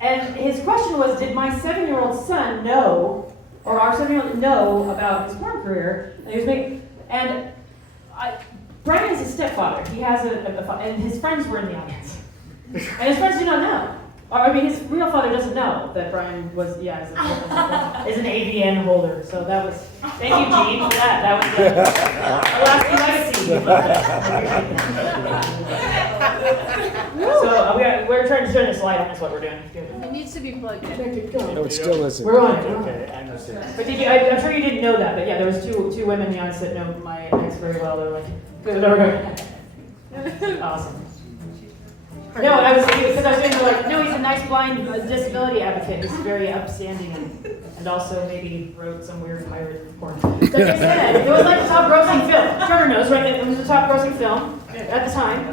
And his question was, did my 7-year-old son know, or our 7-year-old know about his porn career? And he was Brian is a stepfather. He has and his friends were in the audience. And his friends do not know. His real father doesn't know that Brian was, is an AVN holder. So that was, thank you, Gene, for that. That was a lasting legacy. So we're trying to shine this light on this, what we're doing. It needs to be plugged in. No, it still isn't. We're on it. Okay, I understand. But I'm sure you didn't know that, but yeah, there was two women in the audience that know my ex very well. They're like, awesome. No, because I was saying, they're like, no, he's a nice blind disability advocate. He's very upstanding and also maybe wrote some weird pirate porn. Like I said, it was like the top grossing film. Trevor knows, right? It was the top grossing film at the time.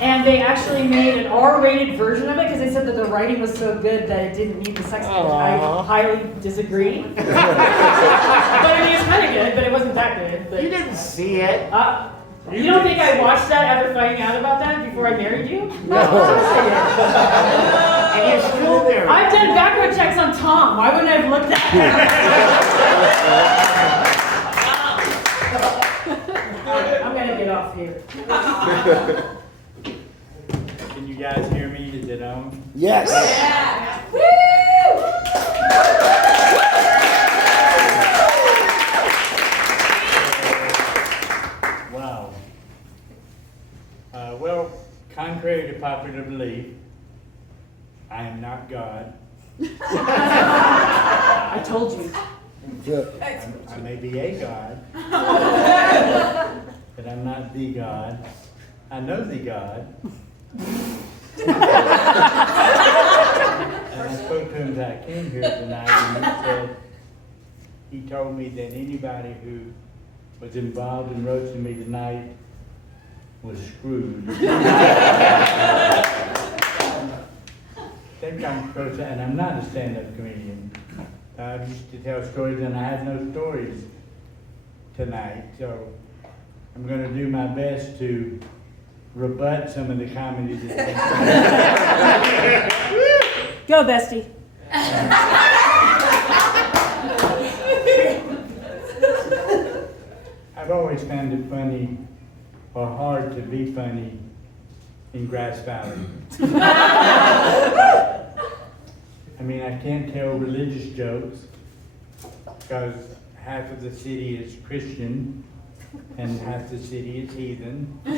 And they actually made an R-rated version of it because they said that the writing was so good that it didn't need the sex. I highly disagree. But it's kind of good, but it wasn't that good. But, You didn't see it. You don't think I watched that after finding out about that before I married you? No. And you're still there. I've done background checks on Tom. Why wouldn't I have looked at it? I'm going to get off here. Can you guys hear me? Is it on? Yes. Yeah. Woo! Wow. Well, contrary to popular belief, I am not God. I told you. Good. I may be a God, but I'm not the God. I know the God. And I spoke to him as I came here tonight, and he told me that anybody who was involved in roasting me tonight was screwed. Think I'm supposed to, and I'm not a stand-up comedian. I used to tell stories, and I had no stories tonight, so I'm going to do my best to rebut some of the comedy that's Go, bestie. I've always found it funny or hard to be funny in Grass Valley. I mean, I can't tell religious jokes because half of the city is Christian and half the city is heathen. I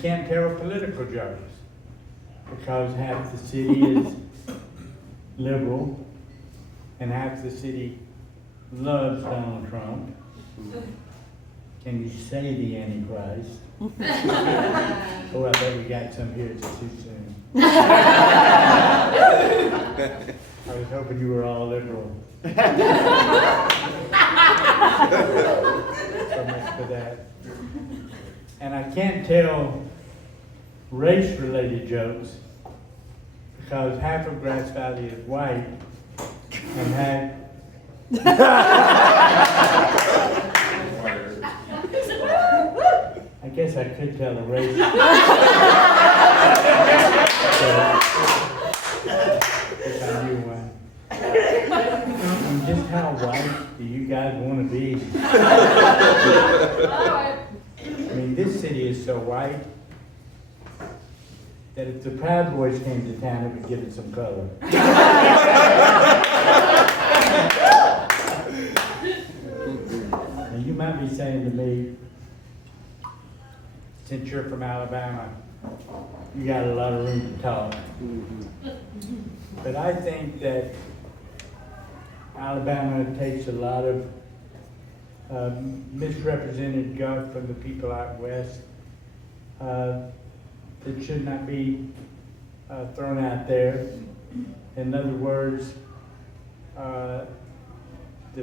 can't tell political jokes because half the city is liberal and half the city loves Donald Trump. Can you say the Antichrist? Oh, I bet we got some here. It's too soon. I was hoping you were all liberal. So much for that. And I can't tell race-related jokes because half of Grass Valley is white and half I guess I could tell a race. If I knew one. And just how white do you guys want to be? I mean, this city is so white that if the Proud Boys came to town, it would give it some color. Now, you might be saying to me, since you're from Alabama, you got a lot of room to talk. But I think that Alabama takes a lot of misrepresented guff from the people out west that should not be thrown out there. In other words, the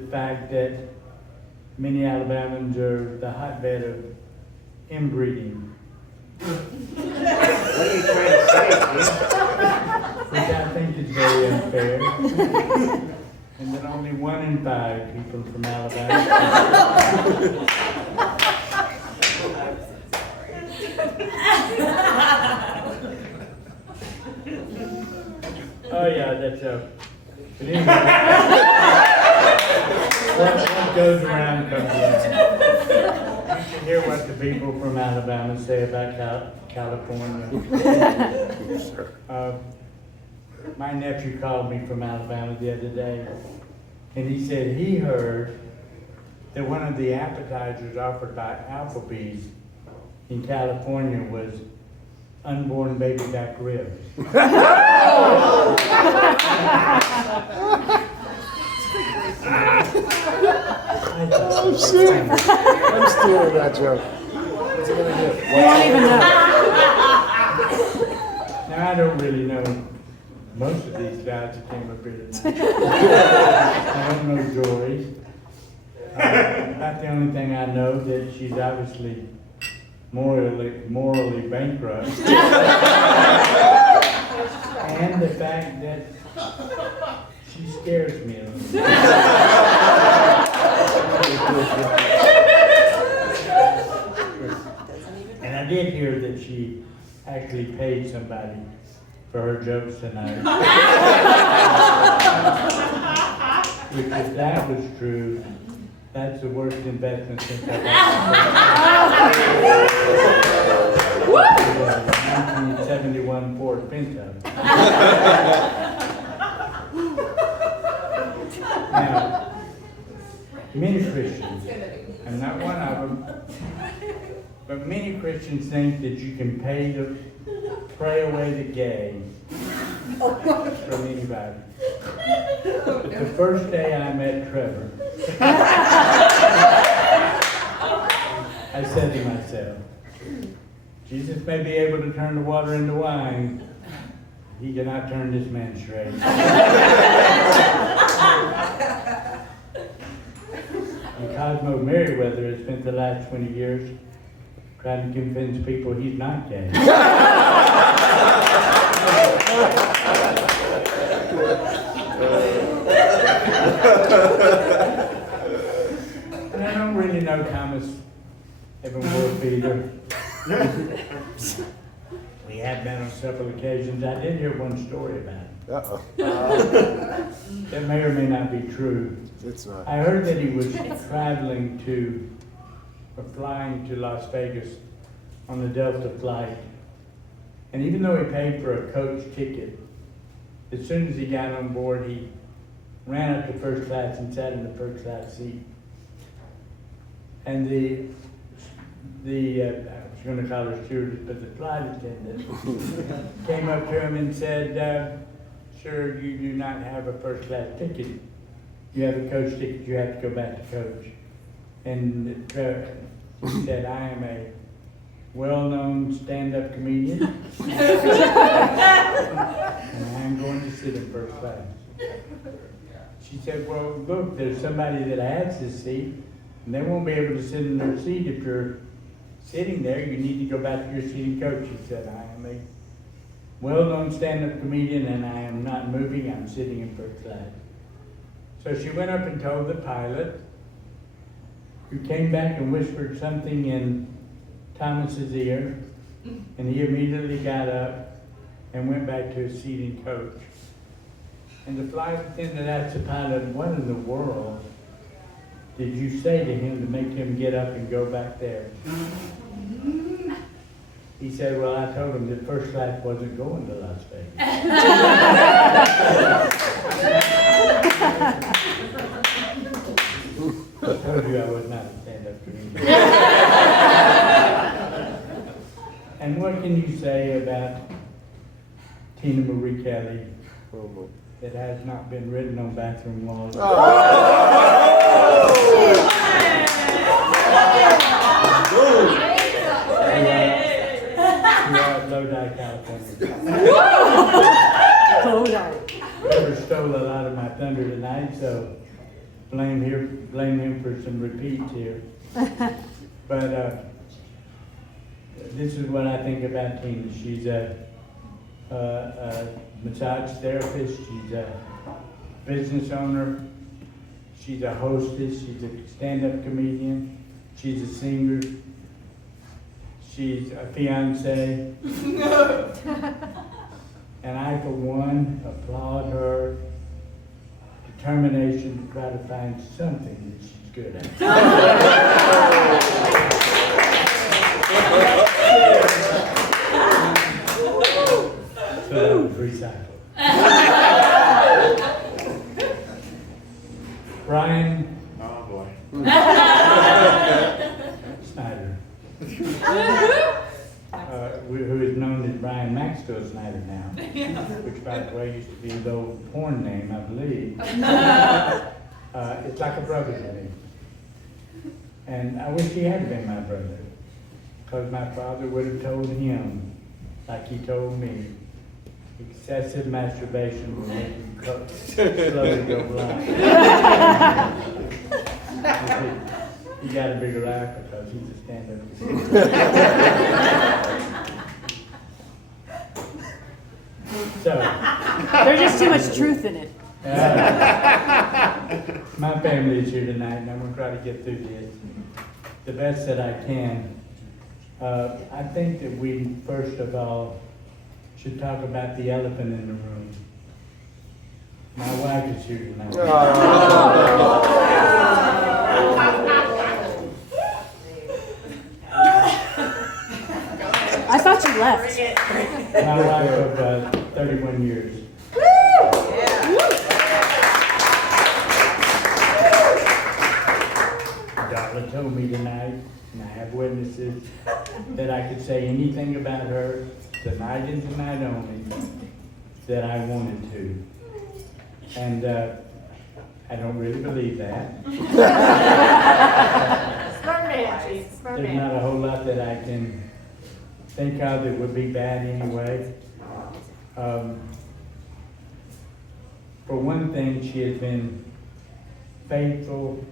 fact that many Alabamans are the hotbed of inbreeding. What are you trying to say, Jim? Which I think is very unfair. And that only 1 in 5 people from Alabama. that's but anyway. What goes around comes around. You can hear what the people from Alabama say about California. My nephew called me from Alabama the other day, and he said he heard that one of the appetizers offered by Applebee's in California was unborn baby back ribs. Oh, shit. I'm stealing that joke. What's it gonna do? We don't even know. Now, I don't really know most of these guys that came up here tonight. I don't know Joy. About the only thing I know that she's obviously morally bankrupt. And the fact that she scares me a little bit. And I did hear that she actually paid somebody for her jokes tonight. Which, if that was true, that's the worst investment since I've had. 1971 Ford Pinto. Now, many Christians, I'm not one of them, but many Christians think that you can pray away the gay from anybody. But the first day I met Trevor, I said to myself, Jesus may be able to turn the water into wine. He cannot turn this man straight. And Cosmo Merriweather has spent the last 20 years trying to convince people he's not gay. And I don't really know Thomas Evan Wolf either. We have been on several occasions. I did hear one story about him. Uh-oh. That may or may not be true. It's not. I heard that he was traveling or flying to Las Vegas on the Delta flight. And even though he paid for a coach ticket, as soon as he got on board, he ran up to first class and sat in the first class seat. And I was going to call her stewardess, but the flight attendant came up to him and said, sir, you do not have a first class ticket. You have a coach ticket, you have to go back to coach. And he said, I am a well-known stand-up comedian, and I'm going to sit in first class. She said, well, look, there's somebody that has this seat, and they won't be able to sit in their seat if you're sitting there. You need to go back to your seating coach. He said, I am a well-known stand-up comedian, and I am not moving. I'm sitting in first class. So she went up and told the pilot, who came back and whispered something in Thomas's ear, and he immediately got up and went back to his seating coach. And the flight attendant asked the pilot, what in the world did you say to him to make him get up and go back there? He said, well, I told him that first class wasn't going to Las Vegas. I told you I was not a stand-up comedian. And what can you say about Tina Marie Kelly that has not been written on bathroom walls? Throughout Lodi, California. Trevor stole a lot of my thunder tonight, so blame him for some repeats here. But this is what I think about Tina. She's a massage therapist. She's a business owner. She's a hostess. She's a stand-up comedian. She's a singer. She's a fiance. And I, for one, applaud her find something that she's good at. So that was recycled. Brian Oh, boy. Snyder, who is known as Brian Maxwell Snyder now, which by the way used to be his old porn name, I believe. It's like a brother to me. And I wish he had been my brother, because my father would have told him, like he told me, excessive masturbation will make you slowly go blind. He got a bigger laugh because he's a stand-up. So, There's just too much truth in it. my family is here tonight, and I'm going to try to get through this the best that I can. I think that we, first of all, should talk about the elephant in the room. My wife is here tonight. I thought you left. My wife of 31 years. Darla told me tonight, and I have witnesses, that I could say anything about her tonight and tonight only that I wanted to. And I don't really believe that. Smart man, Chief. Smart There's not a whole lot that I can think of that would be bad anyway. For one thing, she has been faithful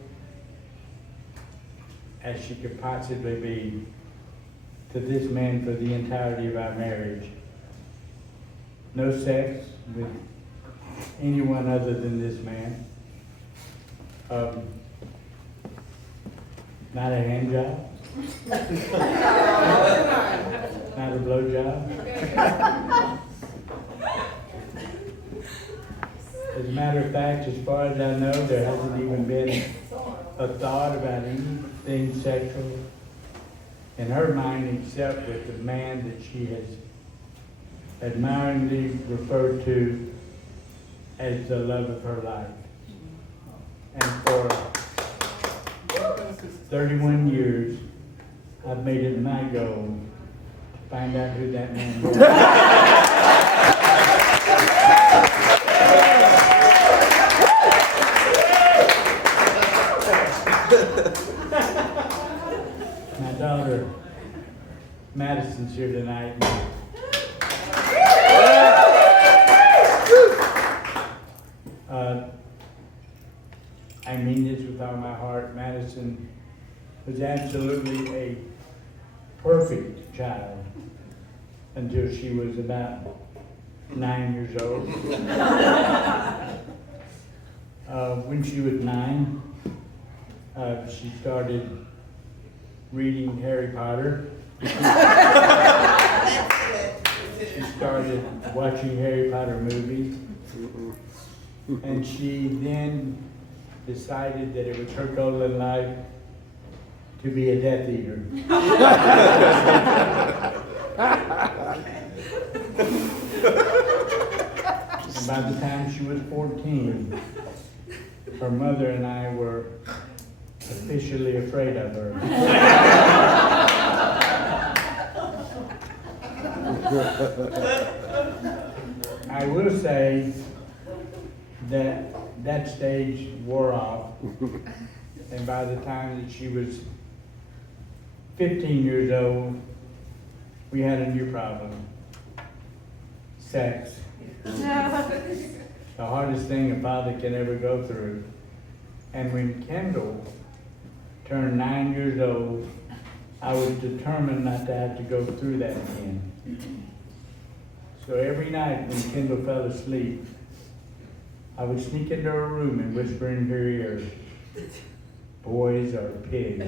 as she could possibly be to this man for the entirety of our marriage. No sex with anyone other than this man. Not a hand job. Not a blow job. As a matter of fact, as far as I know, there hasn't even been a thought about anything sexual in her mind except with the man that she has admiringly referred to as the love of her life. And for 31 years, I've made it my goal to find out who that man was. My daughter, Madison's here tonight. I mean this with all my heart. Madison was absolutely a perfect child until she was about 9 years old. When she was 9, she started reading Harry Potter. She started watching Harry Potter movies. And she then decided that it was her goal in life to be a Death Eater. And by the time she was 14, her mother and I were officially afraid of her. I will say that that stage wore off, and by the time that she was 15 years old, we had a new problem: sex. The hardest thing a father can ever go through. And when Kendall turned 9 years old, I was determined not to have to go through that again. So every night when Kendall fell asleep, I would sneak into her room and whisper in her ear, "Boys are pigs."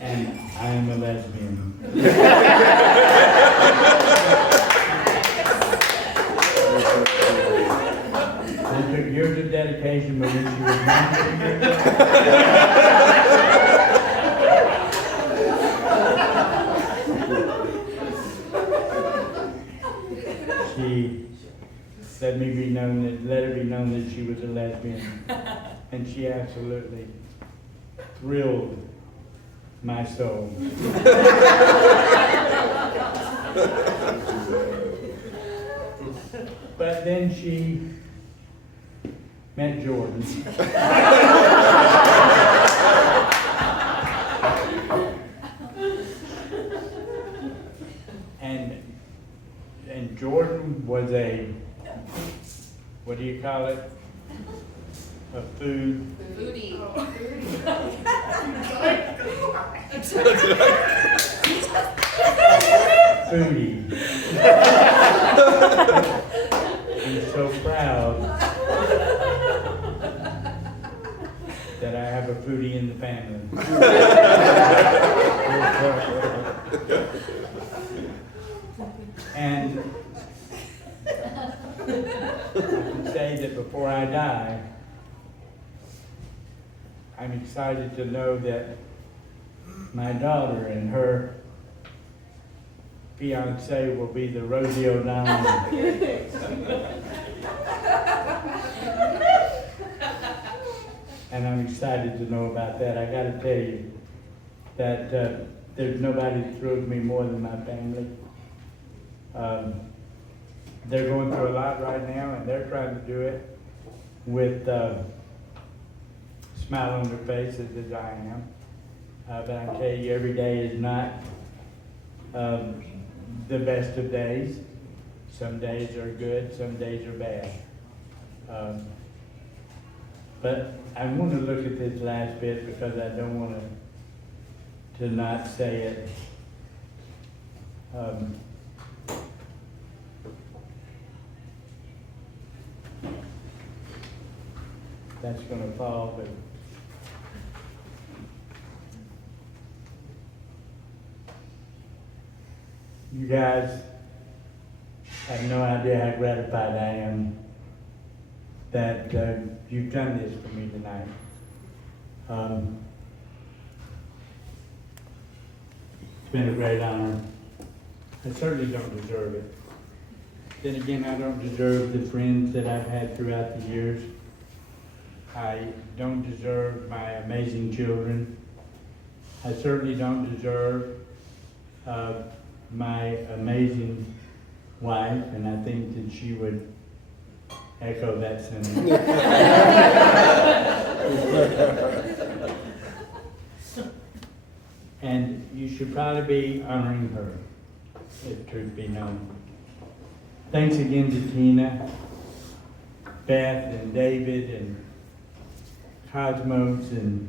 And I am a lesbian. She let it be known that she was a lesbian, and she absolutely thrilled my soul. But then she met Jordan. And Jordan was what do you call it? A foodie. Foodie. I'm so proud that I have a foodie in the family. And I can say that before I die, I'm excited to know that my daughter and her fiance will be the Rosie O'Donnell. And I'm excited to know about that. I gotta tell you that there's nobody that thrills me more than my family. They're going through a lot right now, and they're trying to do it with a smile on their faces as I am. But I can tell you, every day is not the best of days. Some days are good, some days are bad. But I want to look at this last bit because I don't want to not say it. That's going to fall, but you guys have no idea how gratified I am that you've done this for me tonight. It's been a great honor. I certainly don't deserve it. Then again, I don't deserve the friends that I've had throughout the years. I don't deserve my amazing children. I certainly don't deserve my amazing wife, and I think that she would echo that sentiment. And you should probably be honoring her, if truth be known. Thanks again to Tina, Beth, and David, and Cosmos, and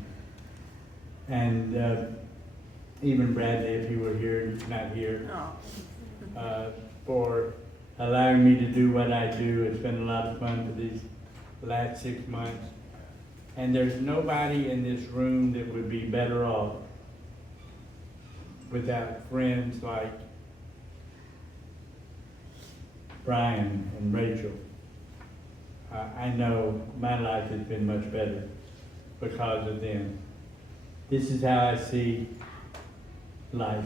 even Bradley, if he were here, he's not here, for allowing me to do what I do. It's been a lot of fun for these last 6 months. And there's nobody in this room that would be better off without friends like Brian and Rachel. I know my life has been much better because of them. This is how I see life.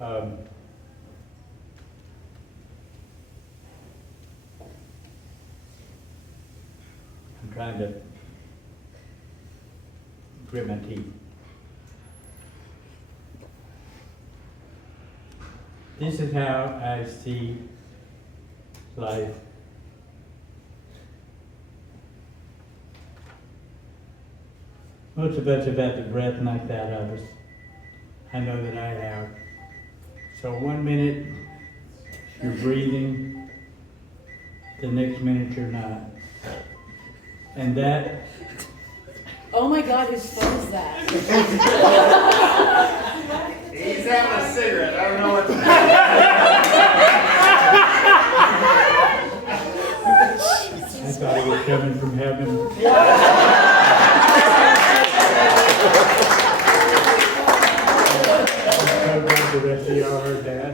I'm trying to grit my teeth. This is how I see life. Most of us have had the breath knocked out of us. I know that I have. So 1 minute you're breathing, the next minute you're not. And that... Oh my God, whose phone is that? He's having a cigarette. I don't know what to do. I thought it was coming from heaven. I'm so glad the rest of y'all heard that.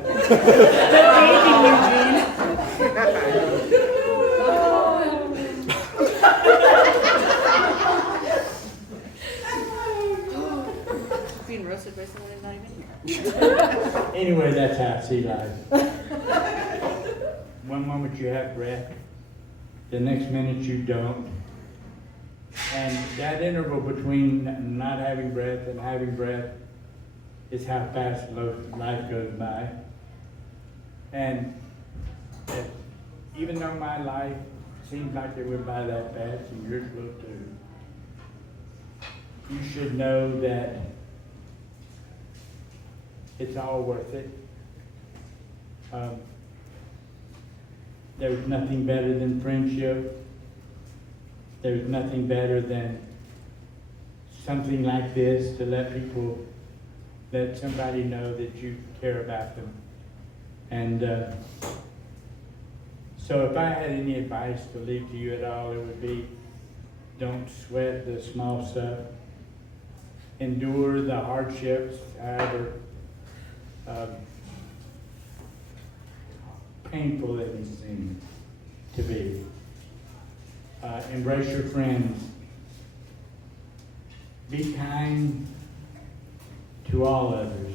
roasted by someone who's not even here. Anyway, that's how I see life. One moment you have breath, the next minute you don't. And that interval between not having breath and having breath is how fast life goes by. And even though my life seems like it went by that fast, and yours will too, you should know that it's all worth it. There's nothing better than friendship. There's nothing better than something like this to let somebody know that you care about them. And so if I had any advice to leave to you at all, it would be, don't sweat the small stuff. Endure the hardships, however painful they may seem to be. Embrace your friends. Be kind to all others.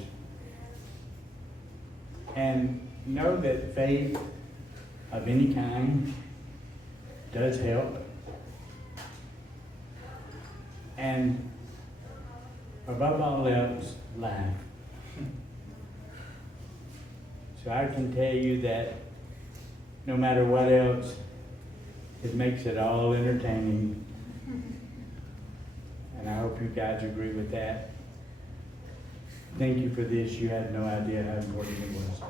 And know that faith of any kind does help. And above all else, laugh. So I can tell you that no matter what else, it makes it all entertaining. And I hope you guys agree with that. Thank you for this. You have no idea how important it was to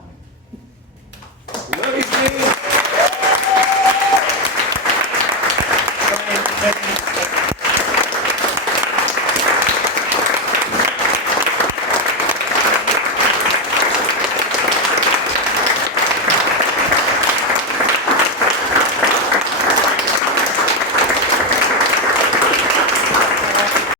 me. Love you, Steve.